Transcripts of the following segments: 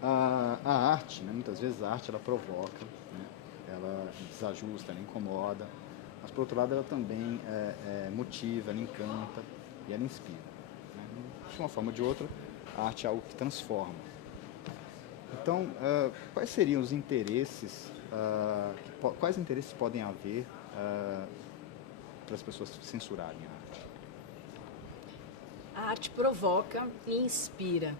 A arte, né, muitas vezes a arte ela provoca, né, ela desajusta, ela incomoda, mas por outro lado ela também motiva, ela encanta e ela inspira. Né? De uma forma ou de outra, a arte é algo que transforma. Então, quais seriam os interesses, quais interesses podem haver para as pessoas censurarem a arte? A arte provoca e inspira.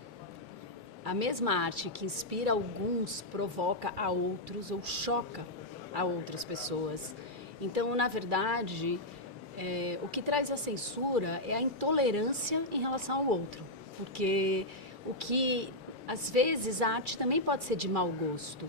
A mesma arte que inspira alguns provoca a outros ou choca a outras pessoas. Então, na verdade, o que traz a censura é a intolerância em relação ao outro. Porque às vezes, a arte também pode ser de mau gosto.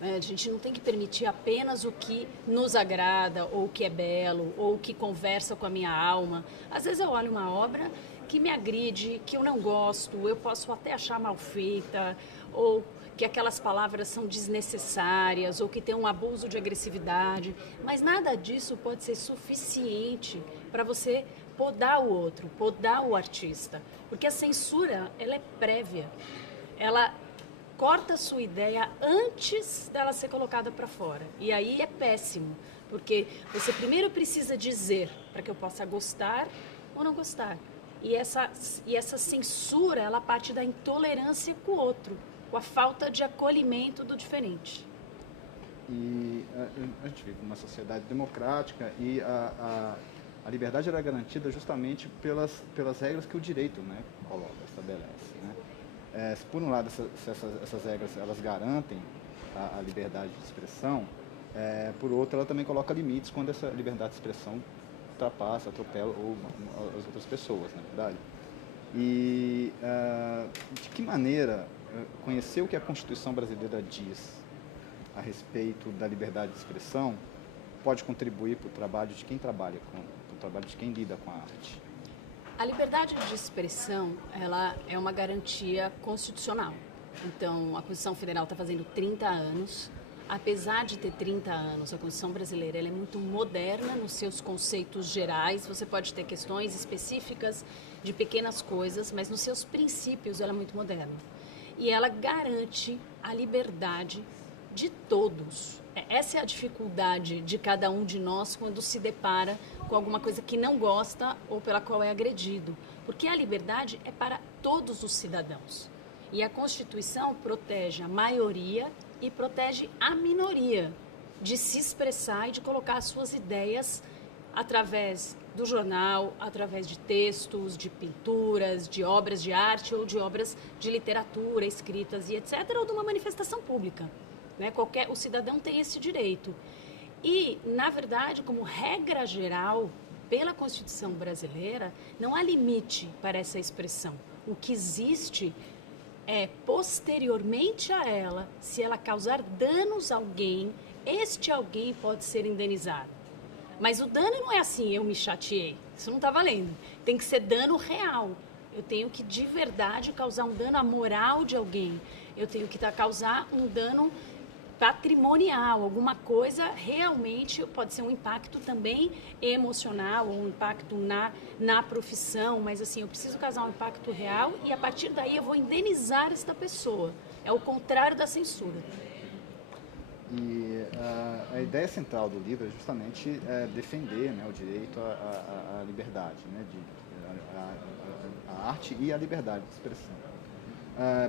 A gente não tem que permitir apenas o que nos agrada, ou o que é belo, ou o que conversa com a minha alma. Às vezes eu olho uma obra que me agride, que eu não gosto, eu posso até achar mal feita, ou que aquelas palavras são desnecessárias, ou que tem um abuso de agressividade, mas nada disso pode ser suficiente para você podar o outro, podar o artista, porque a censura, ela é prévia, ela corta a sua ideia antes dela ser colocada para fora. E aí é péssimo, porque você primeiro precisa dizer para que eu possa gostar ou não gostar. E essa censura, ela parte da intolerância com o outro, com a falta de acolhimento do diferente. E a gente vive numa sociedade democrática e a liberdade era garantida justamente pelas regras que o direito, né, coloca, estabelece. Né? Se por um lado essas regras elas garantem a liberdade de expressão, por outro ela também coloca limites quando essa liberdade de expressão ultrapassa, atropela as outras pessoas, na verdade. E de que maneira conhecer o que a Constituição brasileira diz a respeito da liberdade de expressão pode contribuir para o trabalho de quem trabalha para o trabalho de quem lida com a arte? A liberdade de expressão, ela é uma garantia constitucional. Então, a Constituição Federal está fazendo 30 anos. Apesar de ter 30 anos, a Constituição brasileira ela é muito moderna nos seus conceitos gerais. Você pode ter questões específicas de pequenas coisas, mas nos seus princípios ela é muito moderna. E ela garante a liberdade de todos. Essa é a dificuldade de cada um de nós quando se depara com alguma coisa que não gosta ou pela qual é agredido. Porque a liberdade é para todos os cidadãos. E a Constituição protege a maioria e protege a minoria de se expressar e de colocar as suas ideias através do jornal, através de textos, de pinturas, de obras de arte ou de obras de literatura escritas e etc., ou de uma manifestação pública. Né? O cidadão tem esse direito. E, na verdade, como regra geral, pela Constituição brasileira, não há limite para essa expressão. O que existe posteriormente a ela, se ela causar danos a alguém, este alguém pode ser indenizado. Mas o dano não é assim, eu me chateei. Isso não está valendo. Tem que ser dano real. Eu tenho que, de verdade, causar um dano à moral de alguém. Eu tenho que causar um dano patrimonial, alguma coisa realmente pode ser um impacto também emocional, um impacto na profissão, mas assim, eu preciso causar um impacto real e a partir daí eu vou indenizar esta pessoa. É o contrário da censura. E a ideia central do livro é justamente defender, né, o direito à liberdade, né, a arte e a liberdade de expressão.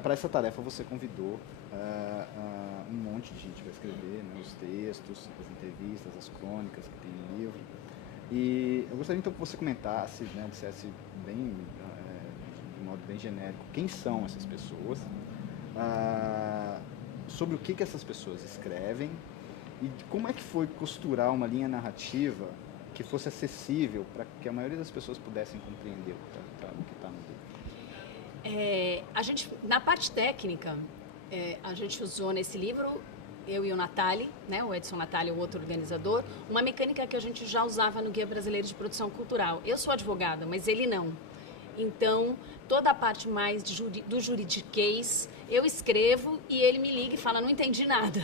Para essa tarefa você convidou um monte de gente para escrever, né, os textos, as entrevistas, as crônicas que tem no livro. E eu gostaria então que você comentasse, né, dissesse bem, de modo bem genérico, quem são essas pessoas, sobre o que essas pessoas escrevem e como é que foi costurar uma linha narrativa que fosse acessível para que a maioria das pessoas pudessem compreender o que está no livro. A gente, na parte técnica, a gente usou nesse livro, eu e o Natali, né, o Edson Natali, o outro organizador, uma mecânica que a gente já usava no Guia Brasileiro de Produção Cultural. Eu sou advogada, mas ele não. Então, toda a parte mais do juridiquês, eu escrevo e ele me liga e fala, não entendi nada.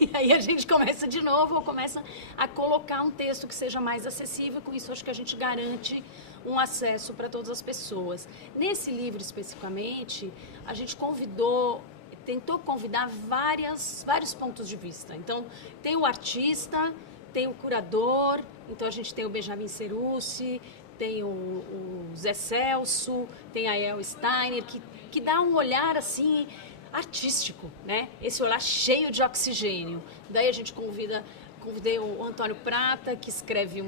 E aí a gente começa de novo, ou começa a colocar um texto que seja mais acessível, com isso acho que a gente garante um acesso para todas as pessoas. Nesse livro especificamente, a gente convidou tentou convidar vários pontos de vista. Então, tem o artista, tem o curador, então a gente tem o Benjamin Cerucci, tem o Zé Celso, tem a El Steiner, que dá um olhar assim artístico, né? Esse olhar cheio de oxigênio. Daí a gente convidei o Antônio Prata, que escreve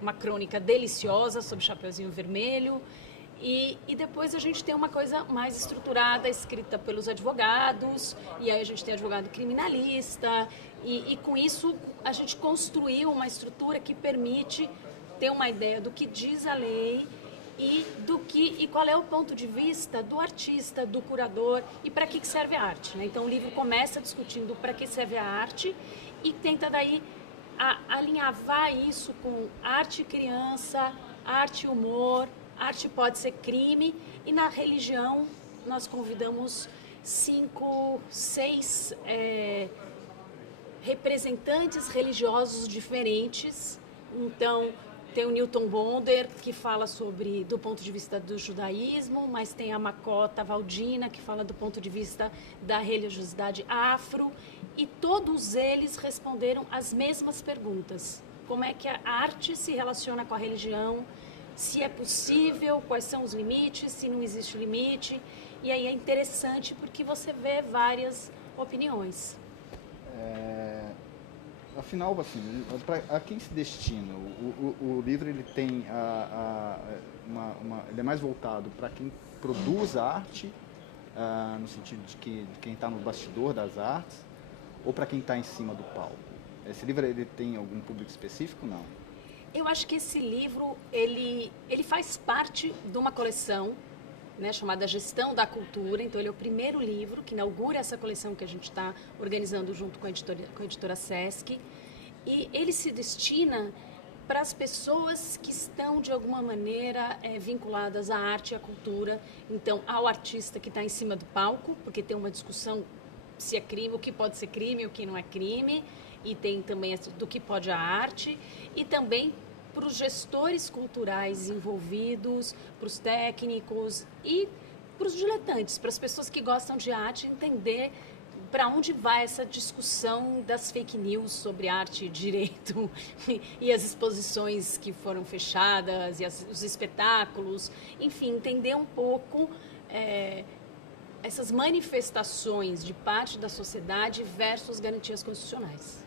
uma crônica deliciosa sobre Chapeuzinho Vermelho. E depois a gente tem uma coisa mais estruturada, escrita pelos advogados, e aí a gente tem advogado criminalista, e com isso a gente construiu uma estrutura que permite ter uma ideia do que diz a lei e qual é o ponto de vista do artista, do curador e para que serve a arte, né? Então o livro começa discutindo para que serve a arte e tenta daí alinhavar isso com arte e criança, arte e humor. Arte pode ser crime, e na religião nós convidamos 5, 6 representantes religiosos diferentes. Então, tem o Newton Bonder, que fala do ponto de vista do judaísmo, mas tem a Makota Valdina, que fala do ponto de vista da religiosidade afro, e todos eles responderam as mesmas perguntas. Como é que a arte se relaciona com a religião? Se é possível, quais são os limites, se não existe limite. E aí é interessante porque você vê várias opiniões. Afinal, assim, a quem se destina? O livro ele tem ele é mais voltado para quem produz arte, no sentido de quem está no bastidor das artes, ou para quem está em cima do palco? Esse livro ele tem algum público específico? Não. Eu acho que esse livro, ele faz parte de uma coleção, né, chamada Gestão da Cultura. Então, ele é o primeiro livro que inaugura essa coleção que a gente está organizando junto com a editora Sesc. E ele se destina para as pessoas que estão, de alguma maneira, vinculadas à arte e à cultura. Então, ao artista que está em cima do palco, porque tem uma discussão se é crime, o que pode ser crime, o que não é crime. E tem também do que pode a arte, e também para os gestores culturais envolvidos, para os técnicos e para os diletantes, para as pessoas que gostam de arte, entender para onde vai essa discussão das fake news sobre arte e direito e as exposições que foram fechadas e os espetáculos, enfim, entender um pouco essas manifestações de parte da sociedade versus garantias constitucionais.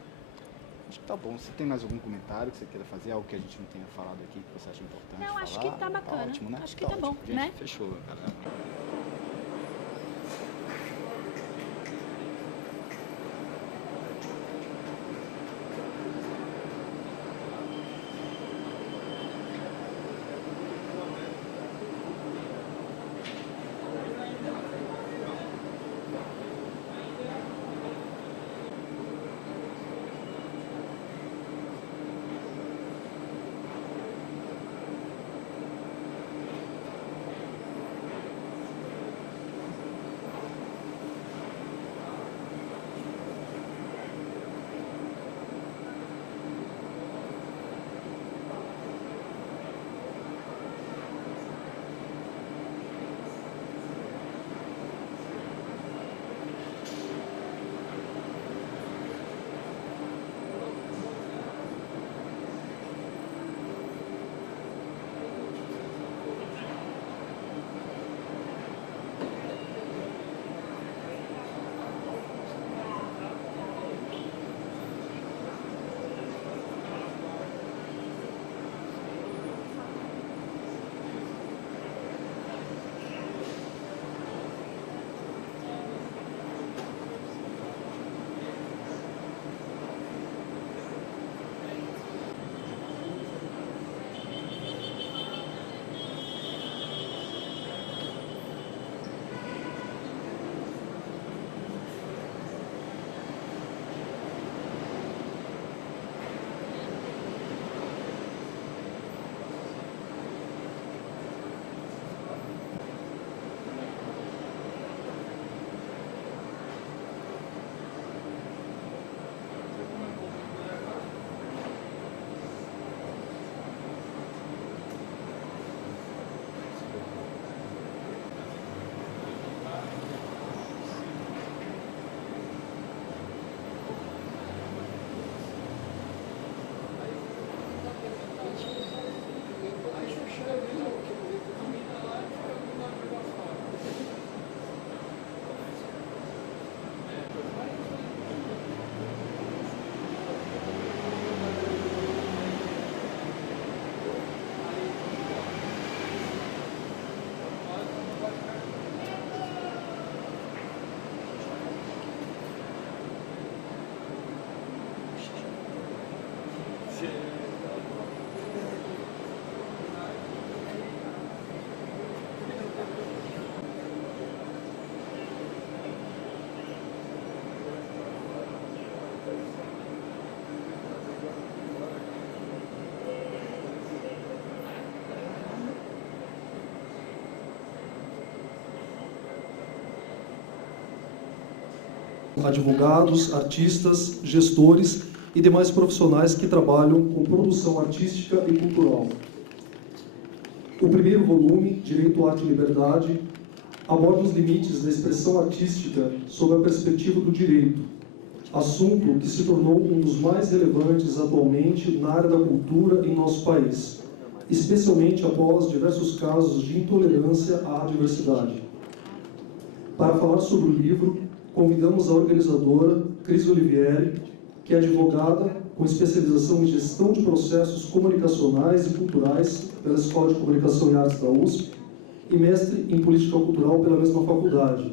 Acho que tá bom. Você tem mais algum comentário que você queira fazer? Algo que a gente não tenha falado aqui que você acha importante falar? Não, acho que tá bacana. Tá ótimo, né? Acho que tá bom, gente, né? Fechou, galera. advogados, artistas, gestores e demais profissionais que trabalham com produção artística e cultural. O primeiro volume, Direito, Arte e Liberdade, aborda os limites da expressão artística sob a perspectiva do direito, assunto que se tornou um dos mais relevantes atualmente na área da cultura em nosso país, especialmente após diversos casos de intolerância à diversidade. Para falar sobre o livro, convidamos a organizadora Cris Olivieri, que é advogada com especialização em gestão de processos comunicacionais e culturais pela Escola de Comunicação e Artes da USP e mestre em política cultural pela mesma faculdade.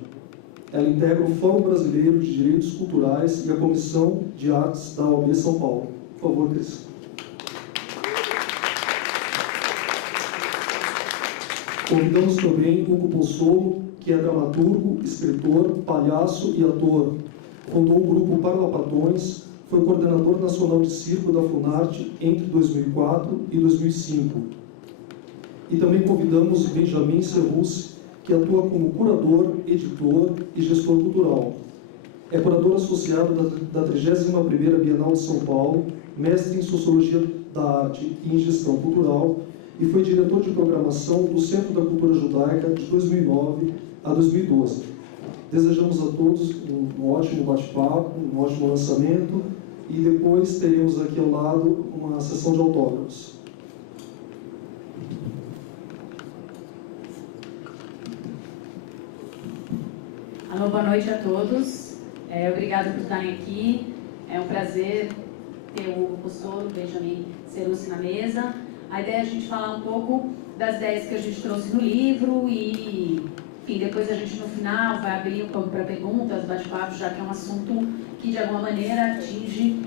Ela integra o Fórum Brasileiro de Direitos Culturais e a Comissão de Artes da OAB São Paulo. Por favor, Cris. Convidamos também Hugo Pozzolo, que é dramaturgo, escritor, palhaço e ator. Fundou o grupo Parlapatões, foi coordenador nacional de circo da Funarte entre 2004 e 2005. E também convidamos Benjamin Serrucci, que atua como curador, editor e gestor cultural. É curador associado da 31ª Bienal de São Paulo, mestre em Sociologia da Arte e em Gestão Cultural, e foi diretor de programação do Centro da Cultura Judaica de 2009 a 2012. Desejamos a todos um ótimo bate-papo, um ótimo lançamento, e depois teremos aqui ao lado uma sessão de autógrafos. Alô, boa noite a todos. Obrigada por estarem aqui. É um prazer ter o Pozzolo, Benjamin Serrucci na mesa. A ideia é a gente falar um pouco das ideias que a gente trouxe no livro e, enfim, depois a gente no final vai abrir um pouco para perguntas, bate-papo, já que é um assunto que de alguma maneira atinge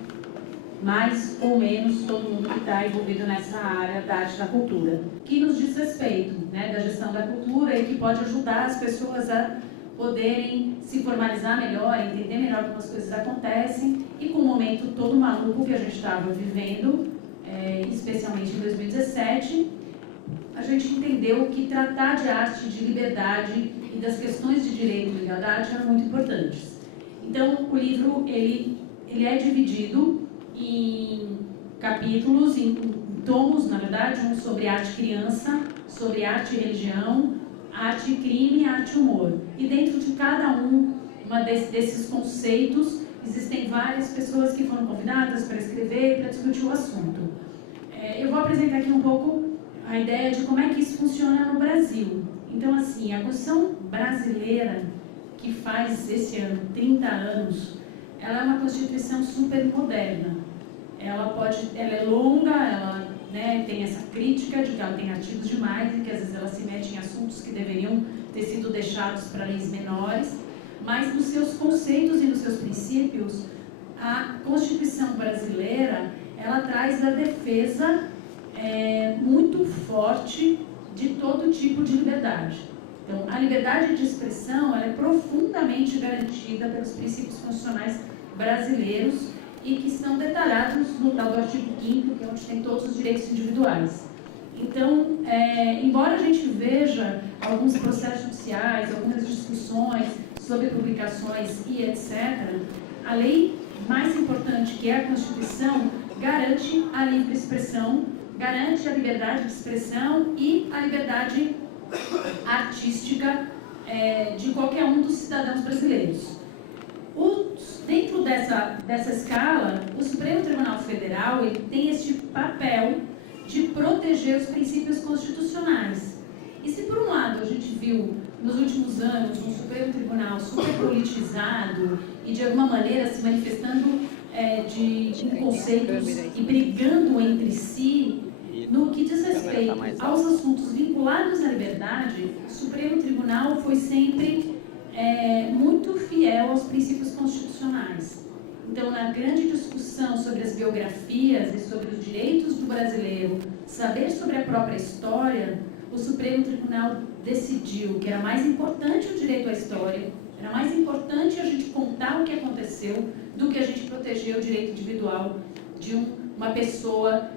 mais ou menos todo mundo que está envolvido nessa área da arte e da cultura, que nos diz respeito, né, da gestão da cultura e que pode ajudar as pessoas a poderem se formalizar melhor, entender melhor como as coisas acontecem e com o momento todo maluco que a gente estava vivendo, especialmente em 2017, a gente entendeu que tratar de arte, de liberdade e das questões de direito e igualdade eram muito importantes. Então, o livro ele é dividido em capítulos, em tomos, na verdade, um sobre arte e criança, sobre arte e religião, arte e crime, arte e humor. E dentro de cada desses conceitos, existem várias pessoas que foram convidadas para escrever e para discutir o assunto. Eu vou apresentar aqui um pouco a ideia de como é que isso funciona no Brasil. Então, assim, a Constituição brasileira, que faz esse ano 30 anos, ela é uma Constituição super moderna. Ela é longa, ela, né, tem essa crítica de que ela tem artigos demais e que às vezes ela se mete em assuntos que deveriam ter sido deixados para leis menores, mas nos seus conceitos e nos seus princípios, a Constituição brasileira, ela traz a defesa muito forte de todo tipo de liberdade. Então, a liberdade de expressão ela é profundamente garantida pelos princípios constitucionais brasileiros e que estão detalhados no tal do artigo 5º, que é onde tem todos os direitos individuais. Então, embora a gente veja alguns processos judiciais, algumas discussões sobre publicações e etc., a lei mais importante, que é a Constituição, garante a livre expressão, garante a liberdade de expressão e a liberdade artística de qualquer um dos cidadãos brasileiros. Dentro dessa escala, o Supremo Tribunal Federal ele tem este papel de proteger os princípios constitucionais. E se por um lado a gente viu nos últimos anos um Supremo Tribunal super politizado e de alguma maneira se manifestando de conceitos e brigando entre si, no que diz respeito aos assuntos vinculados à liberdade, o Supremo Tribunal foi sempre muito fiel aos princípios constitucionais. Então, na grande discussão sobre as biografias e sobre os direitos do brasileiro saber sobre a própria história, o Supremo Tribunal decidiu que era mais importante o direito à história, era mais importante a gente contar o que aconteceu do que a gente proteger o direito individual de uma pessoa,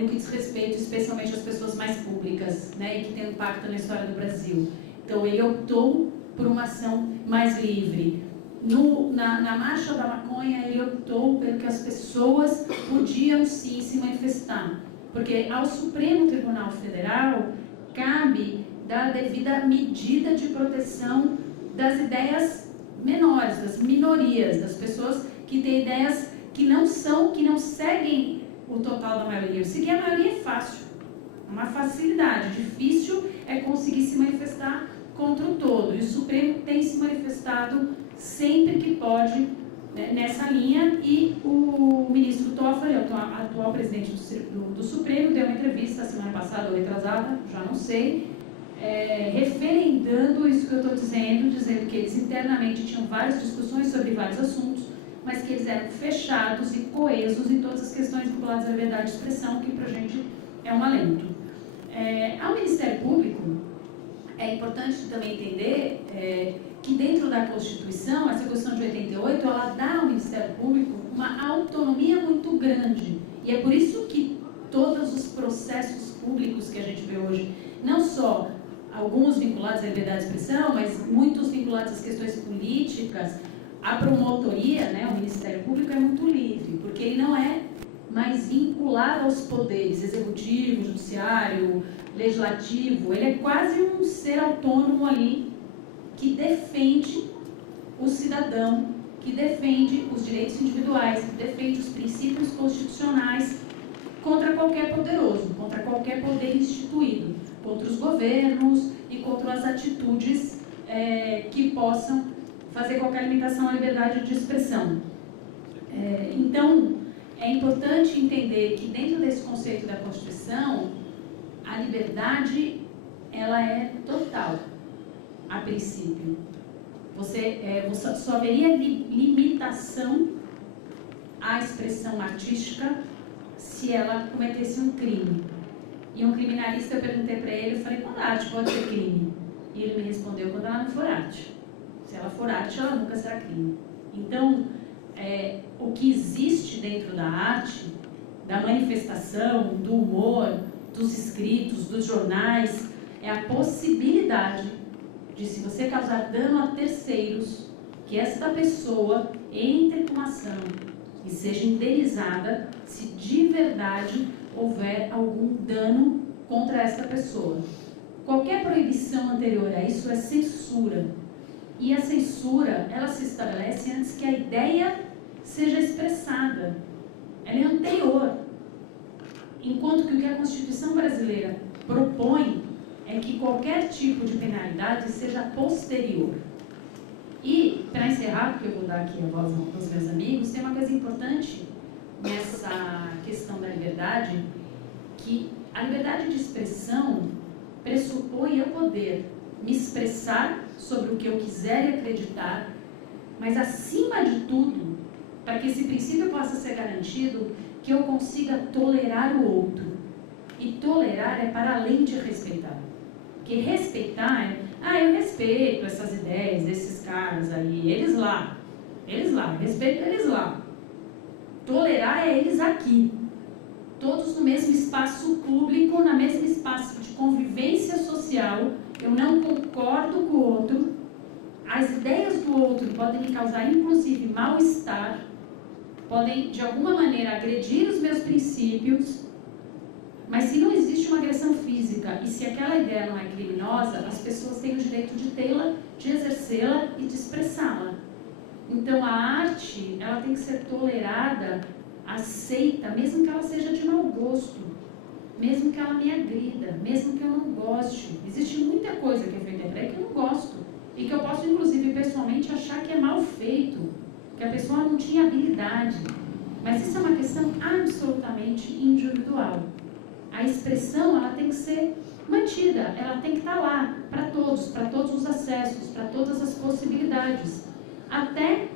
no que diz respeito especialmente às pessoas mais públicas, né, e que tem impacto na história do Brasil. Então, ele optou por uma ação mais livre. Na Marcha da Maconha, ele optou pelo que as pessoas podiam sim se manifestar. Porque ao Supremo Tribunal Federal cabe dar a devida medida de proteção das ideias menores, das minorias, das pessoas que têm ideias que não seguem o total da maioria. Seguir a maioria é fácil, é uma facilidade. Difícil é conseguir se manifestar contra o todo. E o Supremo tem se manifestado sempre que pode, né, nessa linha. E o ministro Toffoli, o atual presidente do Supremo, deu uma entrevista a semana passada ou retrasada, já não sei, referendando isso que eu estou dizendo que eles internamente tinham várias discussões sobre vários assuntos, mas que eles eram fechados e coesos em todas as questões vinculadas à liberdade de expressão, que para a gente é um alento. Ao Ministério Público, é importante também entender que dentro da Constituição, essa Constituição de 88, ela dá ao Ministério Público uma autonomia muito grande. E é por isso que todos os processos públicos que a gente vê hoje, não só alguns vinculados à liberdade de expressão, mas muitos vinculados às questões políticas, a promotoria, né, o Ministério Público é muito livre, porque ele não é mais vinculado aos poderes executivo, judiciário, legislativo. Ele é quase um ser autônomo ali que defende o cidadão, que defende os direitos individuais, que defende os princípios constitucionais contra qualquer poderoso, contra qualquer poder instituído, contra os governos e contra as atitudes que possam fazer qualquer limitação à liberdade de expressão. Então, é importante entender que dentro desse conceito da Constituição, a liberdade, ela é total, a princípio. Você só haveria limitação à expressão artística se ela cometesse um crime. E um criminalista, eu perguntei para ele, eu falei, quando a arte pode ser crime? E ele me respondeu, quando ela não for arte. Se ela for arte, ela nunca será crime. Então, o que existe dentro da arte, da manifestação, do humor, dos escritos, dos jornais, é a possibilidade de, se você causar dano a terceiros, que esta pessoa entre com ação e seja indenizada se de verdade houver algum dano contra esta pessoa. Qualquer proibição anterior a isso é censura. E a censura, ela se estabelece antes que a ideia seja expressada. Ela é anterior. Enquanto que o que a Constituição brasileira propõe é que qualquer tipo de penalidade seja posterior. E, para encerrar, porque eu vou dar aqui a voz aos meus amigos, tem uma coisa importante nessa questão da liberdade, que a liberdade de expressão pressupõe eu poder me expressar sobre o que eu quiser e acreditar, mas, acima de tudo, para que esse princípio possa ser garantido, que eu consiga tolerar o outro. E tolerar é para além de respeitar. Porque respeitar eu respeito essas ideias desses caras aí, eles lá, respeito eles lá. Tolerar é eles aqui, todos no mesmo espaço público, no mesmo espaço de convivência social. Eu não concordo com o outro, as ideias do outro podem me causar inclusive mal-estar, podem de alguma maneira agredir os meus princípios, mas se não existe uma agressão física e se aquela ideia não é criminosa, as pessoas têm o direito de tê-la, de exercê-la e de expressá-la. Então a arte, ela tem que ser tolerada, aceita, mesmo que ela seja de mau gosto, mesmo que ela me agrida, mesmo que eu não goste. Existe muita coisa que é feita por aí que eu não gosto e que eu posso inclusive pessoalmente achar que é mal feito, que a pessoa não tinha habilidade, mas isso é uma questão absolutamente individual. A expressão, ela tem que ser mantida, ela tem que estar lá para todos os acessos, para todas as possibilidades, até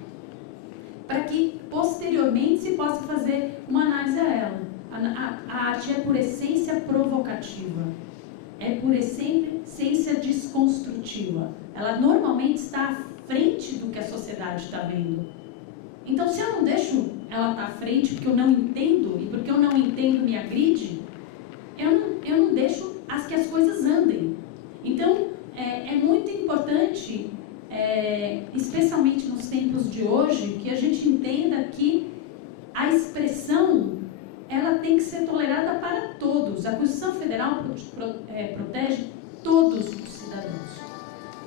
para que posteriormente se possa fazer uma análise a ela. A arte é por essência provocativa, é por essência desconstrutiva. Ela normalmente está à frente do que a sociedade está vendo. Então, se eu não deixo ela estar à frente porque eu não entendo, e porque eu não entendo me agride, eu não deixo que as coisas andem. Então, é muito importante especialmente nos tempos de hoje, que a gente entenda que a expressão ela tem que ser tolerada para todos. A Constituição Federal protege todos os cidadãos.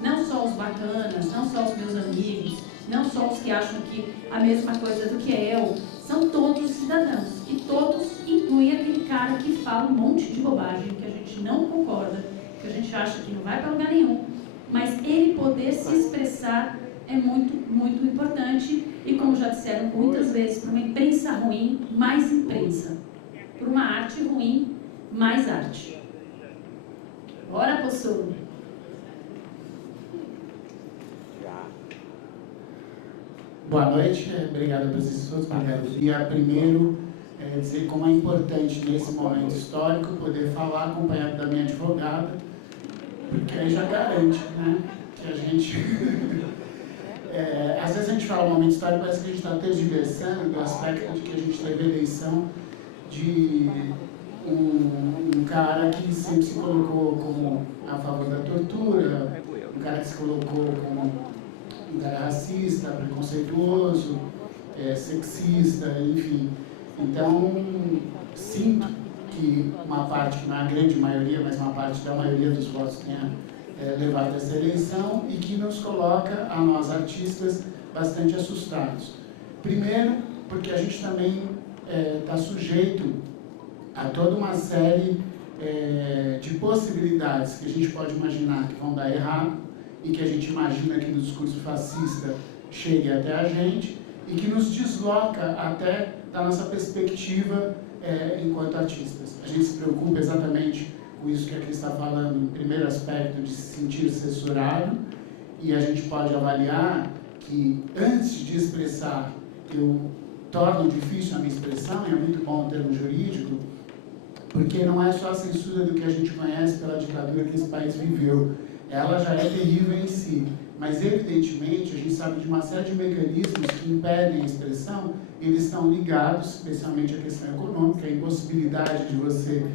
Não só os bacanas, não só os meus amigos, não só os que acham que a mesma coisa do que eu. São todos os cidadãos. E todos incluem aquele cara que fala um monte de bobagem, que a gente não concorda, que a gente acha que não vai para lugar nenhum. Mas ele poder se expressar é muito, muito importante. E como já disseram muitas vezes, para uma imprensa ruim, mais imprensa. Para uma arte ruim, mais arte. Bora, Poço! Boa noite, obrigado pelos estudos, Margarida. Queria primeiro dizer como é importante nesse momento histórico poder falar acompanhado da minha advogada, porque aí já garante, né, que a gente... às vezes a gente fala momento histórico, parece que a gente está tergiversando do aspecto de que a gente teve eleição de um cara que sempre se colocou como a favor da tortura, um cara que se colocou como um cara racista, preconceituoso, sexista, enfim. Então, sinto que uma parte, que não é a grande maioria, mas uma parte da maioria dos votos tenha levado essa eleição e que nos coloca, a nós artistas, bastante assustados. Primeiro, porque a gente também está sujeito a toda uma série de possibilidades que a gente pode imaginar que vão dar errado e que a gente imagina que no discurso fascista chegue até a gente e que nos desloca até da nossa perspectiva enquanto artistas. A gente se preocupa exatamente com isso que a Cris está falando, no primeiro aspecto de se sentir censurado, e a gente pode avaliar que antes de expressar, eu torno difícil a minha expressão, e é muito bom o termo jurídico, porque não é só a censura do que a gente conhece pela ditadura que esse país viveu. Ela já é terrível em si, mas evidentemente a gente sabe de uma série de mecanismos que impedem a expressão, eles estão ligados, especialmente à questão econômica, a impossibilidade de você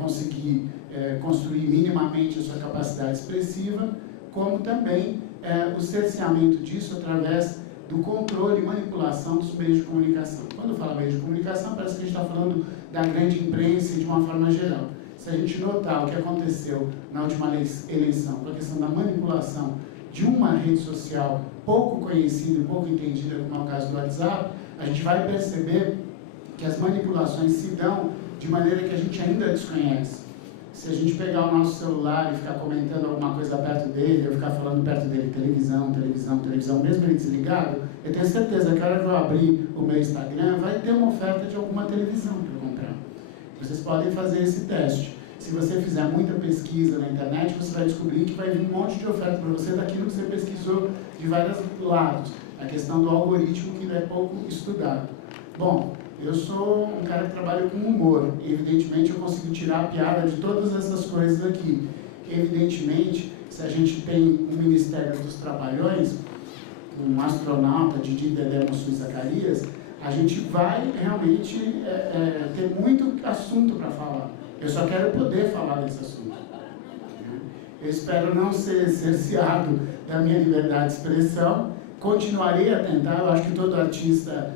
conseguir construir minimamente a sua capacidade expressiva, como também o cerceamento disso através do controle e manipulação dos meios de comunicação. Quando eu falo meios de comunicação, parece que a gente está falando da grande imprensa de uma forma geral. Se a gente notar o que aconteceu na última eleição, com a questão da manipulação de uma rede social pouco conhecida e pouco entendida, como é o caso do WhatsApp, a gente vai perceber que as manipulações se dão de maneira que a gente ainda desconhece. Se a gente pegar o nosso celular e ficar comentando alguma coisa perto dele, ou ficar falando perto dele, televisão, televisão, televisão, mesmo ele desligado, eu tenho certeza que a hora que eu abrir o meu Instagram, vai ter uma oferta de alguma televisão para eu comprar. Vocês podem fazer esse teste. Se você fizer muita pesquisa na internet, você vai descobrir que vai vir um monte de oferta para você daquilo que você pesquisou de vários lados. A questão do algoritmo que é pouco estudado. Bom, eu sou um cara que trabalha com humor. Evidentemente, eu consigo tirar a piada de todas essas coisas aqui. Evidentemente, se a gente tem um Ministério dos Trapalhões, um astronauta, Didi, Dedé, Mussum e Zacarias, a gente vai realmente ter muito assunto para falar. Eu só quero poder falar desse assunto. Eu espero não ser cerceado da minha liberdade de expressão. Continuarei a tentar. Eu acho que todo artista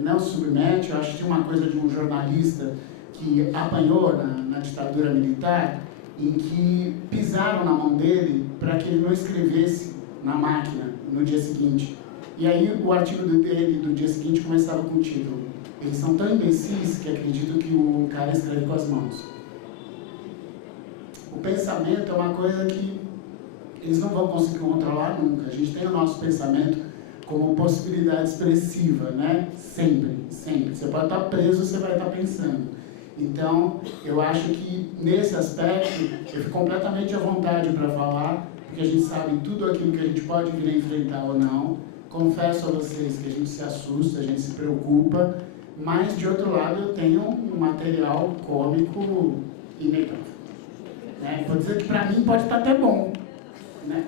não se submete. Eu acho que tinha uma coisa de um jornalista que apanhou na ditadura militar, em que pisaram na mão dele para que ele não escrevesse na máquina no dia seguinte. E aí o artigo dele do dia seguinte começava com o título: eles são tão imbecis que acreditam que o cara escreve com as mãos. O pensamento é uma coisa que eles não vão conseguir controlar nunca. A gente tem o nosso pensamento como possibilidade expressiva, né? Sempre, sempre. Você pode estar preso, você vai estar pensando. Então, eu acho que nesse aspecto, eu fico completamente à vontade para falar, porque a gente sabe tudo aquilo que a gente pode vir a enfrentar ou não. Confesso a vocês que a gente se assusta, a gente se preocupa, mas, de outro lado, eu tenho um material cômico inegável. Né? Vou dizer que, para mim, pode estar até bom. Né?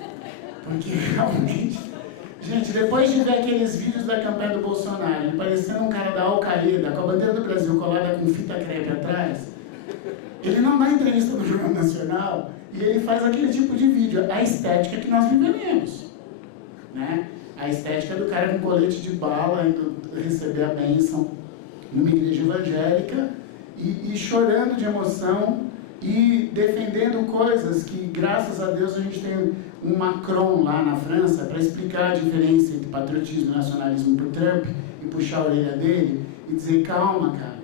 Porque, realmente... Gente, depois de ver aqueles vídeos da campanha do Bolsonaro, ele parecendo um cara da Al-Qaeda, com a bandeira do Brasil colada com fita crepe atrás, ele não dá entrevista no Jornal Nacional e ele faz aquele tipo de vídeo, a estética que nós vivemos. né? A estética do cara com colete de bala, indo receber a bênção numa igreja evangélica e chorando de emoção e defendendo coisas que, graças a Deus, a gente tem um Macron lá na França para explicar a diferença entre patriotismo e nacionalismo para o Trump e puxar a orelha dele e dizer, calma, cara,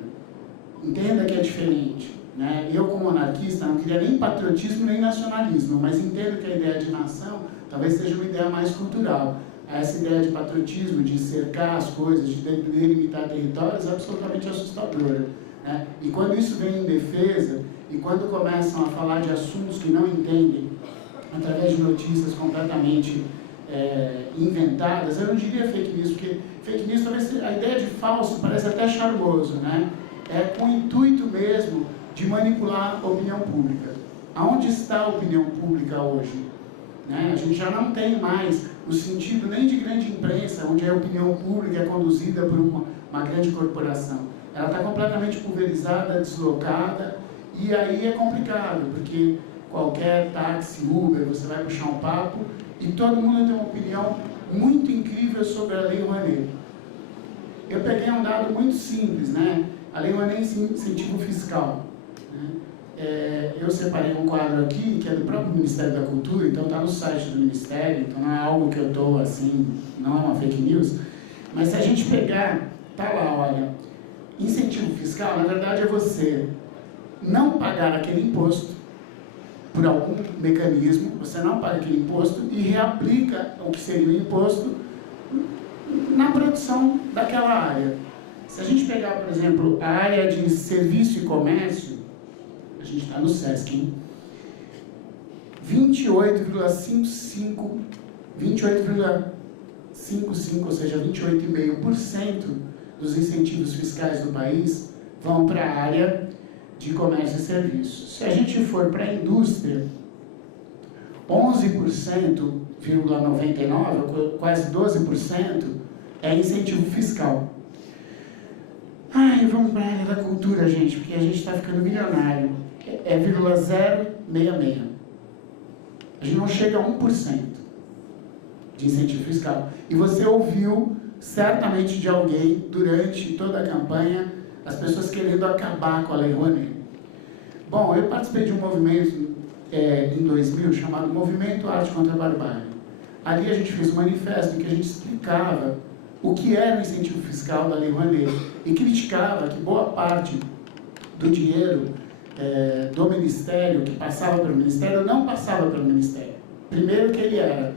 entenda que é diferente. Né? Eu, como anarquista, não queria nem patriotismo nem nacionalismo, mas entendo que a ideia de nação talvez seja uma ideia mais cultural. Essa ideia de patriotismo, de cercar as coisas, de delimitar territórios, é absolutamente assustadora. Né? E quando isso vem em defesa, e quando começam a falar de assuntos que não entendem, através de notícias completamente inventadas, eu não diria fake news, porque fake news talvez a ideia de falso parece até charmoso, né? É com o intuito mesmo de manipular a opinião pública. Aonde está a opinião pública hoje? Né? A gente já não tem mais o sentido nem de grande imprensa, onde a opinião pública é conduzida por uma grande corporação. Ela está completamente pulverizada, deslocada, e aí é complicado, porque qualquer táxi, Uber, você vai puxar um papo, e todo mundo tem uma opinião muito incrível sobre a Lei Rouanet. Eu peguei um dado muito simples, né? A Lei Rouanet é incentivo fiscal. Né? Eu separei um quadro aqui, que é do próprio Ministério da Cultura, então está no site do Ministério, então não é algo que eu estou assim, não é uma fake news, mas se a gente pegar, tá lá, olha, incentivo fiscal, na verdade é você não pagar aquele imposto por algum mecanismo, você não paga aquele imposto e reaplica o que seria o imposto na produção daquela área. Se a gente pegar, por exemplo, a área de serviço e comércio, a gente está no SESC, hein? 28,55, ou seja, 28,5% dos incentivos fiscais do país vão para a área de comércio e serviços. Se a gente for para a indústria, 11,99%, quase 12%, é incentivo fiscal. Ai, vamos para a área da cultura, gente, porque a gente está ficando milionário. É 0,066. A gente não chega a 1% de incentivo fiscal. E você ouviu, certamente, de alguém, durante toda a campanha, as pessoas querendo acabar com a Lei Rouanet. Bom, eu participei de um movimento em 2000 chamado Movimento Arte contra a Barbárie. Ali a gente fez um manifesto em que a gente explicava o que era o incentivo fiscal da Lei Rouanet e criticava que boa parte do dinheiro do Ministério, que passava pelo Ministério, não passava pelo Ministério. Primeiro que ele era,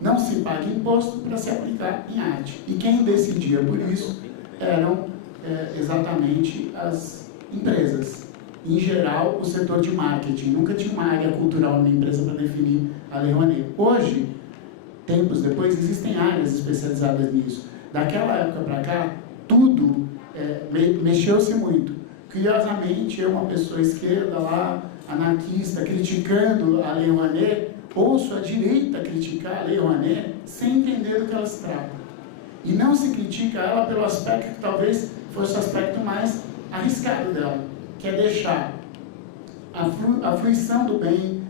não se paga imposto para se aplicar em arte. E quem decidia por isso eram exatamente as empresas. Em geral, o setor de marketing. Nunca tinha uma área cultural na empresa para definir a Lei Rouanet. Hoje, tempos depois, existem áreas especializadas nisso. Daquela época para cá, tudo mexeu-se muito. Curiosamente, eu, uma pessoa esquerda lá, anarquista, criticando a Lei Rouanet, ouço a direita criticar a Lei Rouanet sem entender do que ela se trata. E não se critica ela pelo aspecto que talvez fosse o aspecto mais arriscado dela, que é deixar a fruição do bem,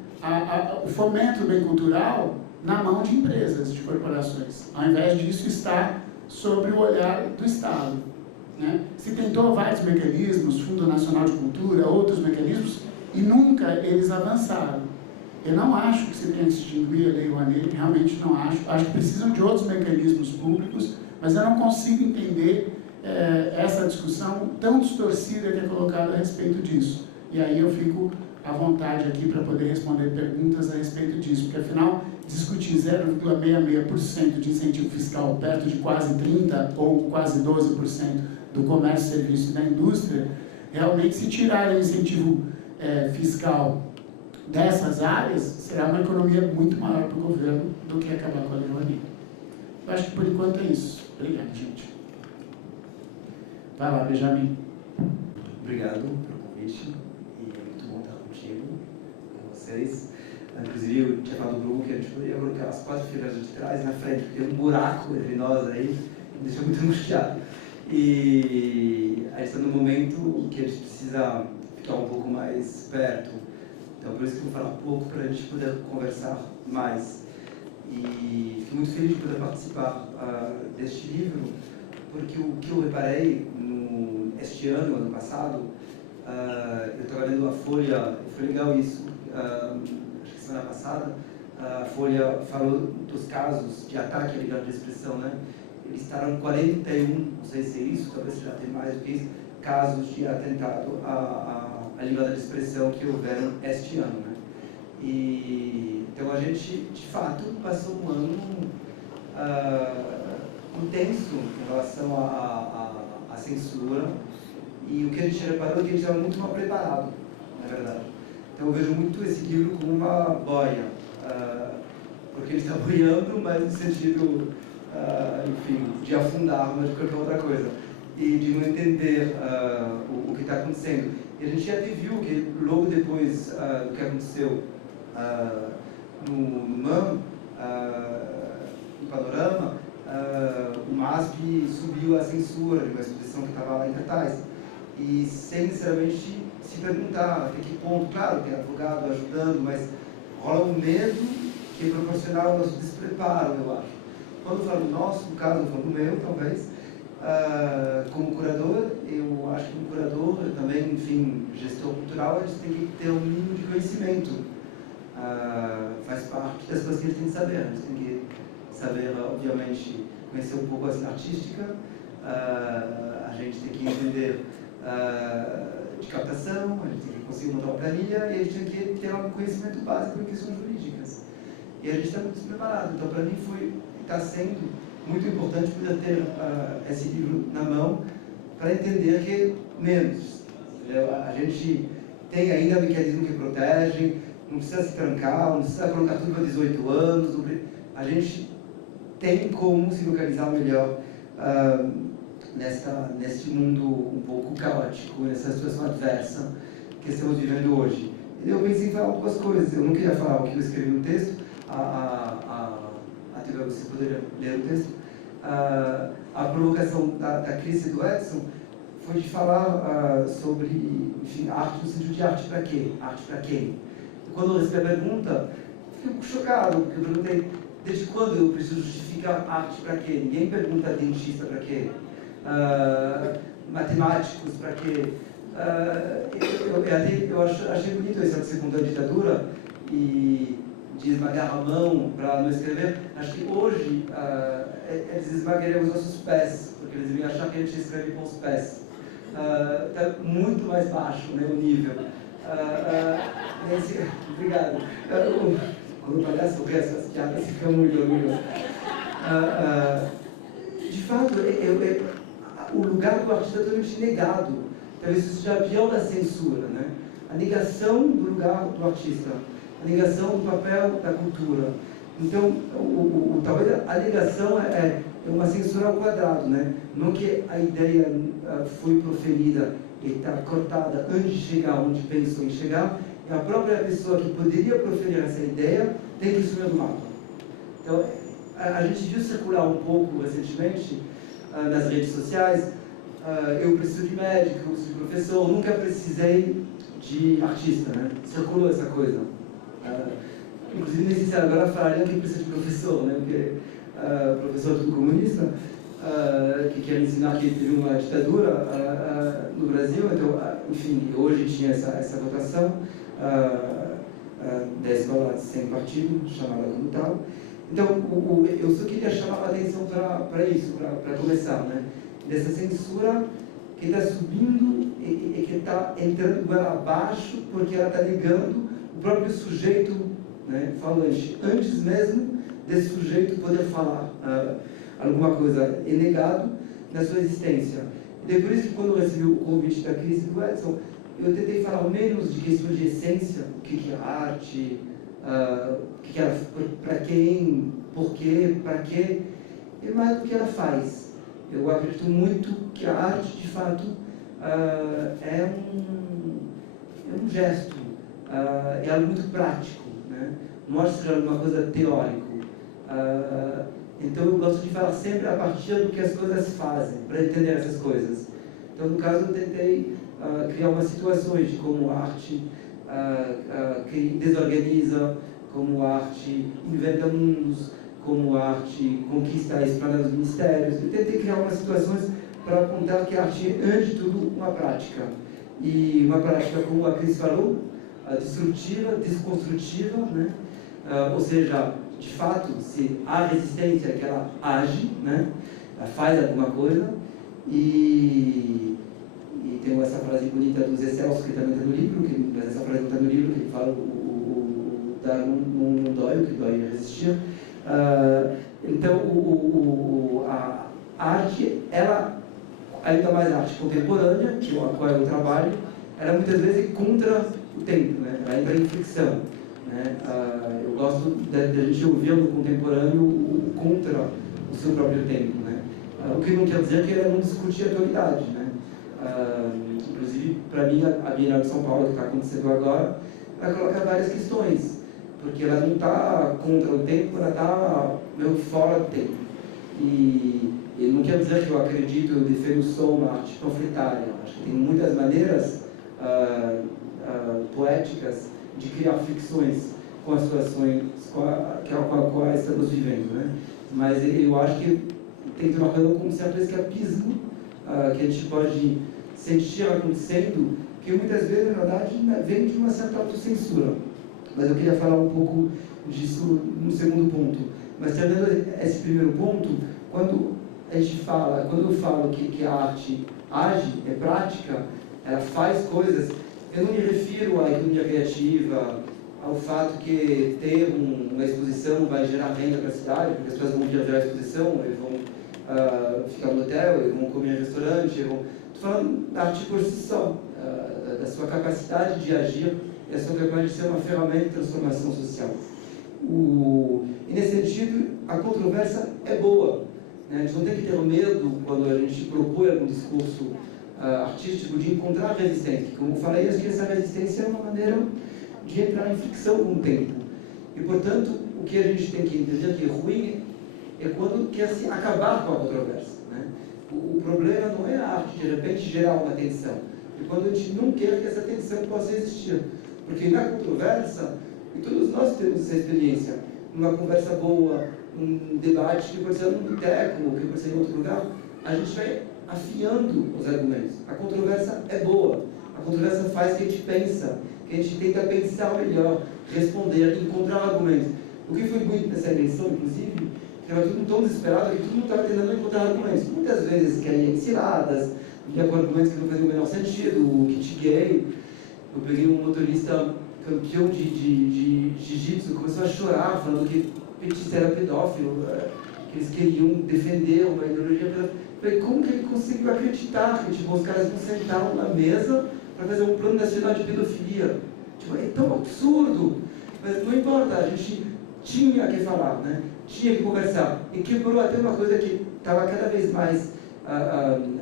o fomento do bem cultural na mão de empresas, de corporações. Ao invés disso, está sobre o olhar do Estado. Né? Se tentou vários mecanismos, Fundo Nacional de Cultura, outros mecanismos, e nunca eles avançaram. Eu não acho que se tenha que extinguir a Lei Rouanet, realmente não acho. Acho que precisam de outros mecanismos públicos, mas eu não consigo entender essa discussão tão distorcida que é colocada a respeito disso. E aí eu fico à vontade aqui para poder responder perguntas a respeito disso, porque afinal, discutir 0,66% de incentivo fiscal perto de quase 30% ou quase 12% do comércio, serviço e da indústria, realmente se tirar o incentivo fiscal dessas áreas, será uma economia muito maior para o governo do que acabar com a Lei Rouanet. Eu acho que por enquanto é isso. Obrigado, gente. Vai lá, Benjamin. Obrigado pelo convite e é muito bom estar contigo, com vocês. Inclusive, eu tinha falado do Bruno que a gente poderia colocar as 4 fileiras de trás na frente, porque tem um buraco entre nós aí, me deixa muito angustiado. E a gente está num momento que a gente precisa ficar um pouco mais perto. Então, por isso que eu vou falar um pouco para a gente poder conversar mais. E fiquei muito feliz de poder participar deste livro, porque o que eu reparei este ano passado, eu estava lendo a Folha, foi legal isso, acho que semana passada, a Folha falou dos casos de ataque à liberdade de expressão, né? Eles estavam 41, não sei se é isso, talvez já tenha mais do que isso, casos de atentado à liberdade de expressão que houveram este ano, né? E, então a gente, de fato, passou um ano intenso em relação à censura, e o que a gente reparou é que a gente estava muito mal preparado, na verdade. Então eu vejo muito esse livro como uma boia, porque ele está boiando, mas no sentido, enfim, de afundar, mas de qualquer outra coisa, e de não entender o que está acontecendo. E a gente já viu que logo depois do que aconteceu no MAM, no Panorama, o MASP subiu a censura de uma exposição que estava lá em cartaz, e sem necessariamente se perguntar até que ponto, claro, tem advogado ajudando, mas rola um medo que é proporcional ao nosso despreparo, eu acho. Quando eu falo do nosso, no caso, eu falo do meu, talvez, como curador, eu acho que um curador, também, enfim, gestor cultural, a gente tem que ter um mínimo de conhecimento. Faz parte das coisas que a gente tem que saber. A gente tem que saber, obviamente, conhecer um pouco a cena artística, a gente tem que entender de captação, a gente tem que conseguir montar uma planilha, e a gente tem que ter um conhecimento básico em questões jurídicas. E a gente está muito despreparado. Então, para mim, está sendo muito importante poder ter esse livro na mão para entender que menos. A gente tem ainda mecanismos que protegem, não precisa se trancar, não precisa colocar tudo para 18 anos, a gente tem como se localizar melhor neste mundo um pouco caótico, nessa situação adversa que estamos vivendo hoje. E eu pensei em falar algumas coisas, eu não queria falar o que eu escrevi no texto, até você poderia ler o texto. A provocação da crise do Edson foi de falar sobre, enfim, arte no sentido de arte para quê? Arte para quem? Quando eu recebi a pergunta, fiquei um pouco chocado, porque eu perguntei, desde quando eu preciso justificar arte para quê? Ninguém pergunta dentista para quê? Matemáticos para quê? Eu achei bonito essa segunda ditadura e de esmagar a mão para não escrever. Acho que hoje eles esmagariam os nossos pés, porque eles iam achar que a gente escreve com os pés. Está muito mais baixo, né, o nível. Obrigado. Quando o palhaço resta as piadas, fica muito orgulhoso. De fato, o lugar do artista é totalmente negado. Talvez isso seja a pior da censura, né? A negação do lugar do artista, a negação do papel da cultura. Então, talvez a negação é uma censura ao quadrado, né? Não que a ideia foi proferida e está cortada antes de chegar onde pensou em chegar, e a própria pessoa que poderia proferir essa ideia tem que sumir do mapa. Então, a gente viu circular um pouco recentemente nas redes sociais, eu preciso de médico, eu preciso de professor, nunca precisei de artista, né? Circulou essa coisa. Inclusive, nem sei se agora falariam que precisa de professor, né? Porque professor é tudo comunista, que quer ensinar que teve uma ditadura no Brasil. Então, enfim, hoje tinha essa votação da escola sem partido, chamada como tal. Então, eu só queria chamar a atenção para isso, para começar, né? Dessa censura que está subindo e que está entrando goela abaixo, porque ela está negando o próprio sujeito, né, falante, antes mesmo desse sujeito poder falar alguma coisa, é negado na sua existência. E é por isso que quando eu recebi o convite da crise do Edson, eu tentei falar menos de questões de essência, o que é arte, o que ela, para quem, por quê, para quê, e mais do que ela faz. Eu acredito muito que a arte, de fato, é um gesto, é algo muito prático, né? Não acho que seja alguma coisa teórica. Então eu gosto de falar sempre a partir do que as coisas fazem, para entender essas coisas. Então, no caso, eu tentei criar umas situações de como a arte que desorganiza, como a arte inventa mundos, como a arte conquista a esplanada dos ministérios. Eu tentei criar umas situações para apontar que a arte é, antes de tudo, uma prática. E uma prática, como a Cris falou, destrutiva, desconstrutiva, né? Ou seja, de fato, se há resistência, que ela age, né? Ela faz alguma coisa. E tem essa frase bonita do Zé Celso, que também está no livro, mas essa frase não está no livro, que ele fala o dar não dói, o que dói é resistir. Então, a arte, ela, ainda mais a arte contemporânea, que qual é o trabalho, ela muitas vezes contra o tempo, né? Ela entra em fricção. Né? Eu gosto de a gente ouvir no contemporâneo contra o seu próprio tempo. Né? O que não quer dizer que ela não discute a atualidade. Né? Inclusive, para mim, a Bienal de São Paulo, que está acontecendo agora, ela coloca várias questões, porque ela não está contra o tempo, ela está meio fora do tempo. E não quer dizer que eu acredito, eu defendo só uma arte panfletária. Acho que tem muitas maneiras poéticas de criar ficções com as situações com a qual estamos vivendo. Né? Mas eu acho que tem que ter uma coisa com um certo escapismo que a gente pode sentir acontecendo, que muitas vezes, na verdade, vem de uma certa autocensura. Mas eu queria falar um pouco disso no segundo ponto. Mas terminando esse primeiro ponto, quando eu falo que a arte age, é prática, ela faz coisas, eu não me refiro à economia criativa, ao fato que ter uma exposição vai gerar renda para a cidade, porque as pessoas vão vir ver a exposição, eles vão ficar no hotel, eles vão comer em restaurante, estou falando da arte por si só, da sua capacidade de agir e a sua capacidade de ser uma ferramenta de transformação social. E nesse sentido, a controvérsia é boa. Né? A gente não tem que ter medo, quando a gente propõe algum discurso artístico, de encontrar resistência. Como eu falei, acho que essa resistência é uma maneira de entrar em fricção com o tempo. E, portanto, o que a gente tem que entender que é ruim é quando quer se acabar com a controvérsia. Né? O problema não é a arte, de repente, gerar uma tensão. É quando a gente não quer que essa tensão possa existir. Porque na controvérsia, e todos nós temos essa experiência, numa conversa boa, um debate que pode ser num boteco, que pode ser em outro lugar, a gente vai afiando os argumentos. A controvérsia é boa. A controvérsia faz que a gente pensa, que a gente tenta pensar melhor, responder, encontrar argumentos. O que foi muito nessa eleição, inclusive, que estava todo mundo tão desesperado que todo mundo estava tentando encontrar argumentos. Muitas vezes queriam ciladas, vinha com argumentos que não faziam o menor sentido, o kit gay. Eu peguei um motorista campeão de jiu-jitsu, começou a chorar, falando que petista era pedófilo, que eles queriam defender uma ideologia pedófila. Falei, como que ele conseguiu acreditar que os caras não sentaram na mesa para fazer um plano nacional de pedofilia? É tão absurdo, mas não importa, a gente tinha que falar, né? Tinha que conversar. E quebrou até uma coisa que estava cada vez mais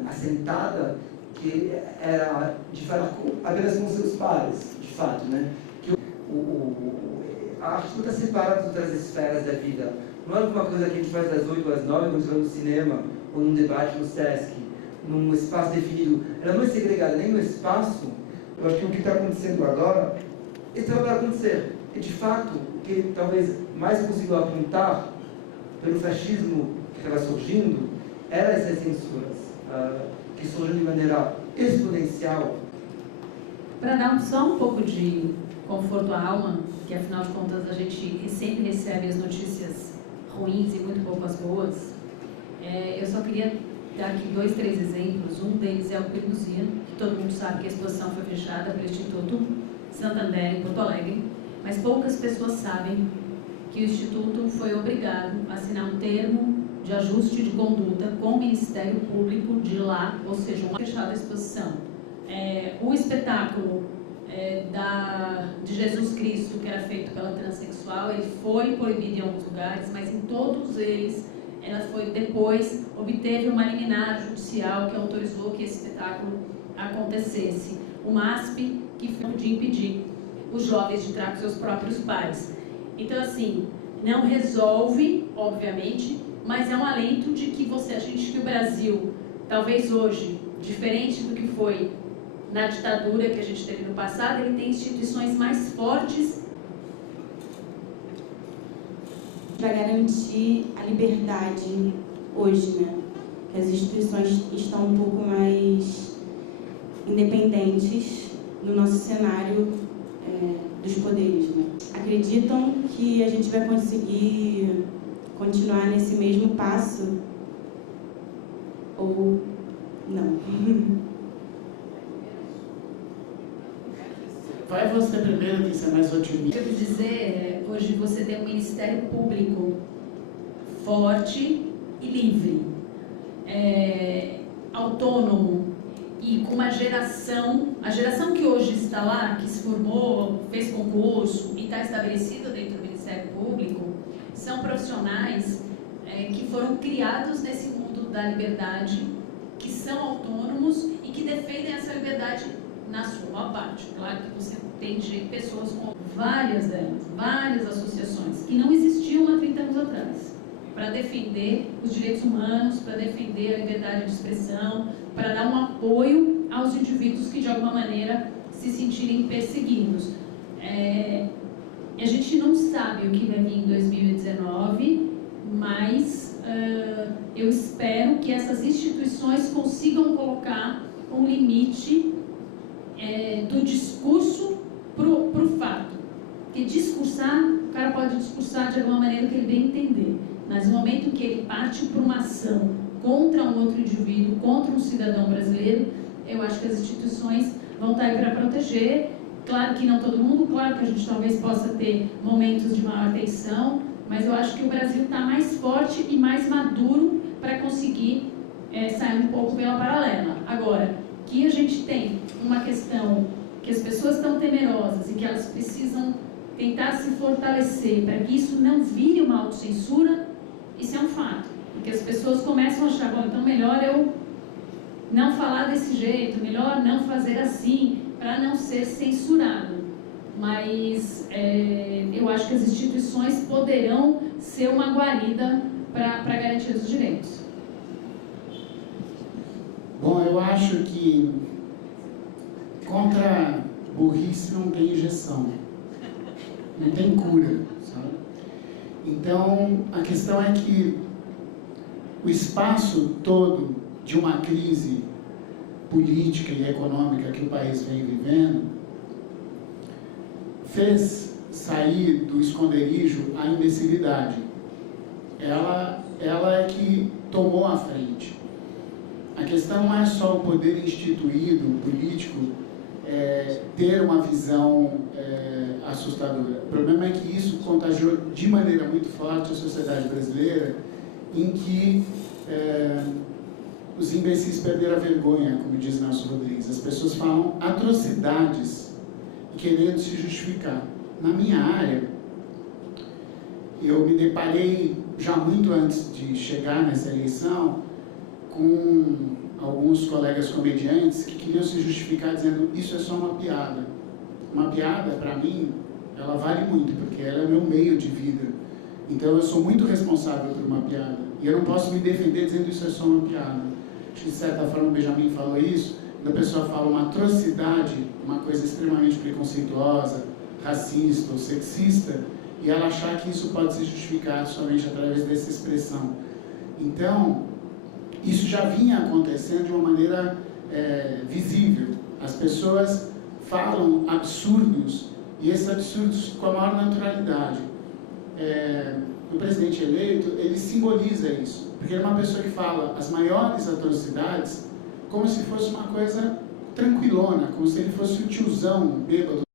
assentada, que era de falar apenas com seus pares, de fato, né? Que a arte não está separada de outras esferas da vida. Não é alguma coisa que a gente faz das 8 às 9 quando vai no cinema, ou num debate no Sesc, num espaço definido. Ela não é segregada nem no espaço. Eu acho que o que está acontecendo agora, isso vai acontecer. E, de fato, o que talvez mais conseguiu apontar pelo fascismo que estava surgindo, eram essas censuras, que surgiram de maneira exponencial. Para dar só um pouco de conforto à alma, que afinal de contas a gente sempre recebe as notícias ruins e muito pouco as boas, eu só queria dar aqui 2, 3 exemplos. Um deles é o Piruzia, que todo mundo sabe que a exposição foi fechada pelo Instituto Santander em Porto Alegre, mas poucas pessoas sabem que o Instituto foi obrigado a assinar um termo de ajuste de conduta com o Ministério Público de lá, ou seja, uma fechada a exposição. O espetáculo de Jesus Cristo, que era feito pela transexual, ele foi proibido em alguns lugares, mas em todos eles, ela foi depois, obteve uma liminar judicial que autorizou que esse espetáculo acontecesse. O MASP, que foi de impedir os jovens de entrar com seus próprios pais. Então, assim, não resolve, obviamente, mas é um alento de que a gente que o Brasil, talvez hoje, diferente do que foi na ditadura que a gente teve no passado, ele tem instituições mais fortes. para garantir a liberdade hoje, né? Que as instituições estão um pouco mais independentes no nosso cenário dos poderes, né? Acreditam que a gente vai conseguir continuar nesse mesmo passo ou não? Vai você primeiro, que você é mais otimista. Eu quero dizer, hoje você tem um Ministério Público forte e livre, autônomo e com uma geração, a geração que hoje está lá, que se formou, fez concurso e está estabelecida dentro do Ministério Público, são profissionais que foram criados nesse mundo da liberdade, que são autônomos e que defendem essa liberdade na sua maior parte. Claro que você tem pessoas com várias delas, várias associações que não existiam há 30 anos atrás, para defender os direitos humanos, para defender a liberdade de expressão, para dar um apoio aos indivíduos que de alguma maneira se sentirem perseguidos. A gente não sabe o que vai vir em 2019, mas eu espero que essas instituições consigam colocar um limite do discurso para o fato. Porque discursar, o cara pode discursar de alguma maneira que ele bem entender, mas no momento que ele parte para uma ação contra um outro indivíduo, contra um cidadão brasileiro, eu acho que as instituições vão estar aí para proteger. Claro que não todo mundo, claro que a gente talvez possa ter momentos de maior tensão, mas eu acho que o Brasil está mais forte e mais maduro para conseguir sair um pouco pela paralela. Agora, que a gente tem uma questão que as pessoas estão temerosas e que elas precisam tentar se fortalecer para que isso não vire uma autocensura, isso é um fato. Porque as pessoas começam a achar, bom, então melhor eu não falar desse jeito, melhor não fazer assim, para não ser censurado. Mas eu acho que as instituições poderão ser uma guarida para garantir os direitos. Bom, eu acho que contra burrice não tem injeção, não tem cura, sabe? Então, a questão é que o espaço todo de uma crise política e econômica que o país vem vivendo fez sair do esconderijo a imbecilidade. Ela é que tomou a frente. A questão não é só o poder instituído, político, ter uma visão assustadora. O problema é que isso contagiou de maneira muito forte a sociedade brasileira, em que os imbecis perderam a vergonha, como diz Nelson Rodrigues. As pessoas falam atrocidades e querendo se justificar. Na minha área, eu me deparei, já muito antes de chegar nessa eleição, com alguns colegas comediantes que queriam se justificar dizendo isso é só uma piada. Uma piada, para mim, ela vale muito, porque ela é o meu meio de vida. Então eu sou muito responsável por uma piada. E eu não posso me defender dizendo isso é só uma piada. Acho que de certa forma o Benjamin falou isso, quando a pessoa fala uma atrocidade, uma coisa extremamente preconceituosa, racista ou sexista, e ela achar que isso pode ser justificado somente através dessa expressão. Então, isso já vinha acontecendo de uma maneira visível. As pessoas falam absurdos, e esses absurdos com a maior naturalidade. O presidente eleito, ele simboliza isso, porque ele é uma pessoa que fala as maiores atrocidades como se fosse uma coisa tranquilona, como se ele fosse o tiozão bêbado